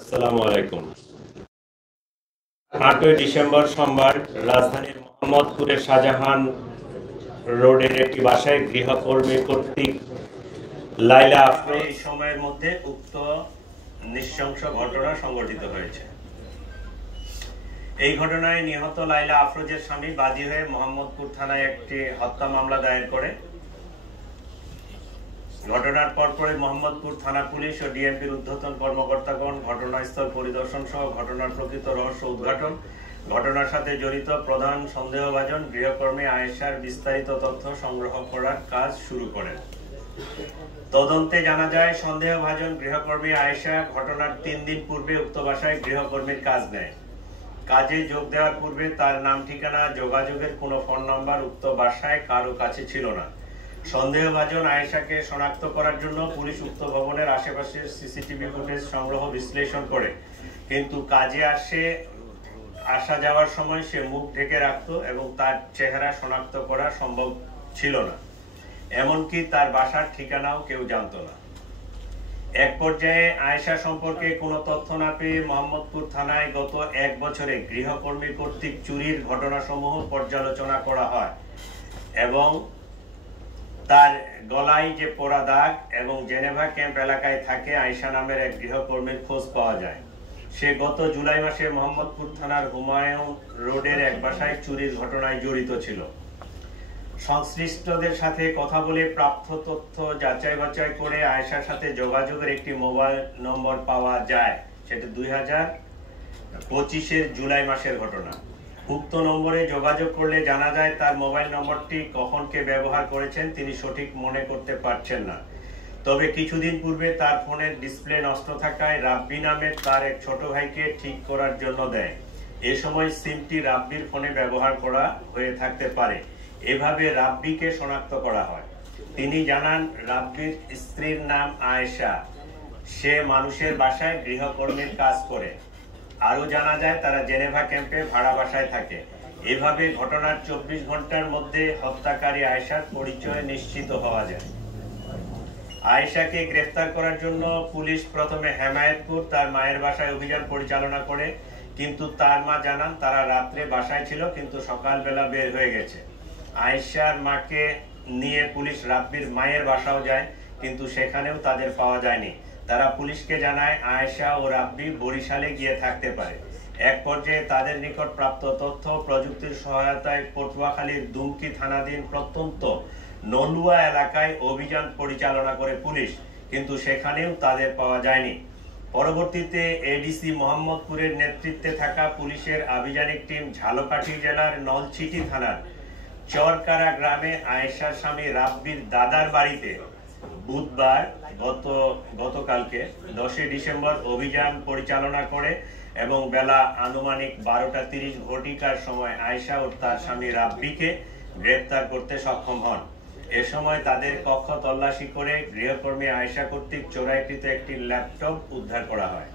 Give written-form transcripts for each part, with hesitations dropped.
আসসালামু আলাইকুম। 8ই ডিসেম্বর সোমবার রাজধানীর মোহাম্মদপুরের শাহজাহান রোডের একটি বাসায় গৃহকর্মী কর্তৃক লাইলা আফরোজ এই সময়ের মধ্যে উক্ত নৃশংস ঘটনা সংঘটিত হয়েছে। এই ঘটনায় নিহত লাইলা আফরোজের স্বামী বাদী হয়ে মোহাম্মদপুর থানায় একটি হত্যা মামলা দায়ের করে। ঘটনার পরপরই মোহাম্মদপুর থানা পুলিশ ও ডিএমপির ঊর্ধ্বতন কর্মকর্তাগণ ঘটনাস্থল পরিদর্শন সহ ঘটনার প্রকৃত রহস্য উদ্ঘাটন, ঘটনার সাথে জড়িত প্রধান সন্দেহভাজন গৃহকর্মী আয়েশার বিস্তারিত তথ্য সংগ্রহ করার কাজ শুরু করেন। তদন্তে জানা যায়, সন্দেহভাজন গৃহকর্মী আয়েশা ঘটনার 3 দিন পূর্বে উক্ত বাসায় গৃহকর্মীর কাজ নেয়। কাজে যোগ দেওয়ার পূর্বে তার নাম ঠিকানা, যোগাযোগের কোনো ফোন নাম্বার উক্ত বাসায় কারো কাছে ছিল না। সন্দেহভাজন আয়েশাকে শনাক্ত করার জন্য পুলিশ উক্ত ভবনের আশেপাশের সিসিটিভি ফুটেজ সংগ্রহ বিশ্লেষণ করে, কিন্তু কাজে আসা যাওয়ার সময় সে মুখ ঢেকে রাখত এবং তার চেহারা শনাক্ত করা সম্ভব ছিল না। এমনকি তার বাসার ঠিকানাও কেউ জানত না। এক পর্যায়ে আয়েশা সম্পর্কে কোনো তথ্য না পেয়ে মোহাম্মদপুর থানায় গত 1 বছরে গৃহকর্মী কর্তৃক চুরির ঘটনাসমূহ পর্যালোচনা করা হয় এবং তার গলায় যে পোড়া দাগ এবং জেনেভা ক্যাম্প এলাকায় থাকে আয়েশা নামের এক গৃহকর্মীর খোঁজ পাওয়া যায়। সে গত জুলাই মাসে মোহাম্মদপুর থানার হুমায়ুন রোডের এক বাসায় চুরির ঘটনায় জড়িত ছিল। সংশ্লিষ্টদের সাথে কথা বলে প্রাপ্ত তথ্য যাচাই বাছাই করে আয়েশার সাথে যোগাযোগের একটি মোবাইল নম্বর পাওয়া যায়। সেটা 2025-এর জুলাই মাসের ঘটনা। উক্ত নম্বরে যোগাযোগ করলে জানা যায় তার মোবাইল নম্বরটি কখন কে ব্যবহার করেছেন তিনি সঠিক মনে করতে পারছেন না। তবে কিছুদিন পূর্বে তার ফোনের ডিসপ্লে নষ্ট থাকায় রাব্বি নামের তার এক ছোট ভাইকে ঠিক করার জন্য দেয়। এ সময় সিমটি রাব্বির ফোনে ব্যবহার করা হয়ে থাকতে পারে। এভাবে রাব্বিকে শনাক্ত করা হয়। তিনি জানান, রাব্বির স্ত্রীর নাম আয়েশা, সে মানুষের বাসায় গৃহকর্মীর কাজ করে। আরো জানা যায় তারা জেনেভা ক্যাম্পে ভাড়া বাসায় থাকে। এভাবে ঘটনার 24 ঘন্টার মধ্যে হত্যাকারী আয়েশার পরিচয় নিশ্চিত হওয়া যায়। আয়েশাকে গ্রেফতার করার জন্য পুলিশ প্রথমে হেমায়েতপুর তার মায়ের বাসায় অভিযান পরিচালনা করে, কিন্তু তার মা জানান তারা রাত্রে বাসায় ছিল কিন্তু সকালবেলা বের হয়ে গেছে। আয়েশার মাকে নিয়ে পুলিশ রাব্বির মায়ের বাসাও যায়, কিন্তু সেখানেও তাদের পাওয়া যায়নি। তারা পুলিশকে জানায় আয়েশা ও রাব্বি বরিশালে গিয়ে থাকতে পারে। এক পর্যায়ে তাদের নিকট প্রাপ্ত তথ্য প্রযুক্তির সহায়তায় পটুয়াখালীর দুমকি থানাধীন প্রত্যন্ত নলুয়া এলাকায় অভিযান পরিচালনা করে পুলিশ, কিন্তু সেখানেও তাদের পাওয়া যায়নি। পরবর্তীতে এডিসি মোহাম্মদপুরের নেতৃত্বে থাকা পুলিশের আভিযানিক টিম ঝালকাঠি জেলার নলছিটি থানার চরকারা গ্রামে আয়েশার স্বামী রাব্বির দাদার বাড়িতে বুধবার গতকালকে 10 ডিসেম্বর অভিযান পরিচালনা করে এবং বেলা আনুমানিক 12:30 ঘটিকার সময় আয়েশা ও তার স্বামী রাব্বিকে গ্রেফতার করতে সক্ষম হন। এ সময় তাদের কক্ষ তল্লাশি করে গৃহকর্মী আয়েশা কর্তৃক চোরাইকৃত একটি ল্যাপটপ উদ্ধার করা হয়।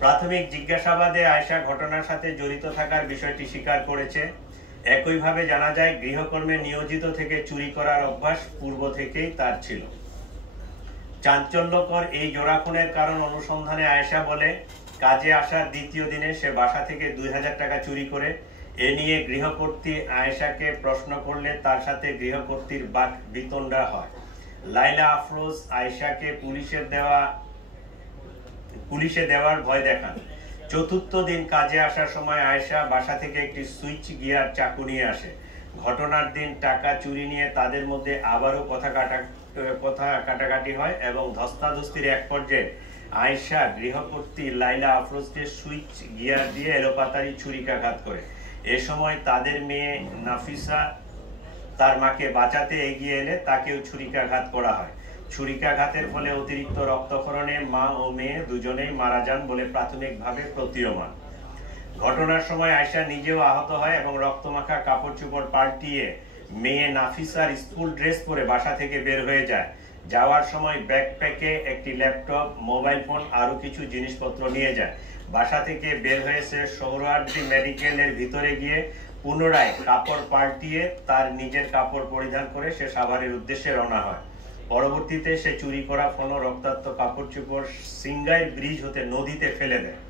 প্রাথমিক জিজ্ঞাসাবাদে আয়েশা ঘটনার সাথে জড়িত থাকার বিষয়টি স্বীকার করেছে। একইভাবে জানা যায় গৃহকর্মে নিয়োজিত থেকে চুরি করার অভ্যাস পূর্ব থেকেই তার ছিল। চাঞ্চল্যকর এই জোড়া খুনের কারণ অনুসন্ধানে আয়েশা বলে, কাজে আসার দ্বিতীয় দিনে সে বাসা থেকে 2000 টাকা চুরি করে। এ নিয়ে গৃহকর্ত্রী আয়েশাকে প্রশ্ন করলে তার সাথে গৃহকর্ত্রীর বাক বিতণ্ডা হয়। লাইলা আফরোজ আয়েশাকে পুলিশে দেওয়ার ভয় দেখান। চতুর্থ দিন কাজে আসার সময় আয়েশা বাসা থেকে একটি সুইচ গিয়ার চাকু নিয়ে আসে। ঘটনার দিন টাকা চুরি নিয়ে তাদের মধ্যে আবারও কথা কাটাকাটি হয় এবং ধস্তাধস্তির এক পর্যায়ে আয়েশা গৃহকর্ত্রী লাইলা আফরোজকে সুইচ গিয়ার দিয়ে এলোপাতাড়ি ছুরিকাঘাত করে। এ সময় তাদের মেয়ে নাফিসা তার মাকে বাঁচাতে এগিয়ে এলে তাকেও ছুরিকাঘাত করা হয়। ছুরিকাঘাতের ফলে অতিরিক্ত রক্তক্ষরণে মা ও মেয়ে দুজনেই মারা যান বলে প্রাথমিকভাবে প্রতীয়মান। ঘটনার সময় আয়েশা নিজেও আহত হয় এবং রক্তমাখা কাপড় চোপড় পাল্টিয়ে মেয়ে নাফিসার স্কুল ড্রেস পরে বাসা থেকে বের হয়ে যায়। যাওয়ার সময় ব্যাকপ্যাকে একটি ল্যাপটপ, মোবাইল ফোন আরো কিছু জিনিসপত্র নিয়ে যায়। বাসা থেকে বের হয়েছে সোহরাওয়ার্দী মেডিকেলের ভিতরে গিয়ে পুনরায় কাপড় পাল্টিয়ে তার নিজের কাপড় পরিধান করে সে সাভারের উদ্দেশ্যে রওনা হয়। পরবর্তীতে সে চুরি করা ফোন ও রক্তাক্ত কাপড় চোপড় সিংগাইর ব্রিজ হতে নদীতে ফেলে দেয়।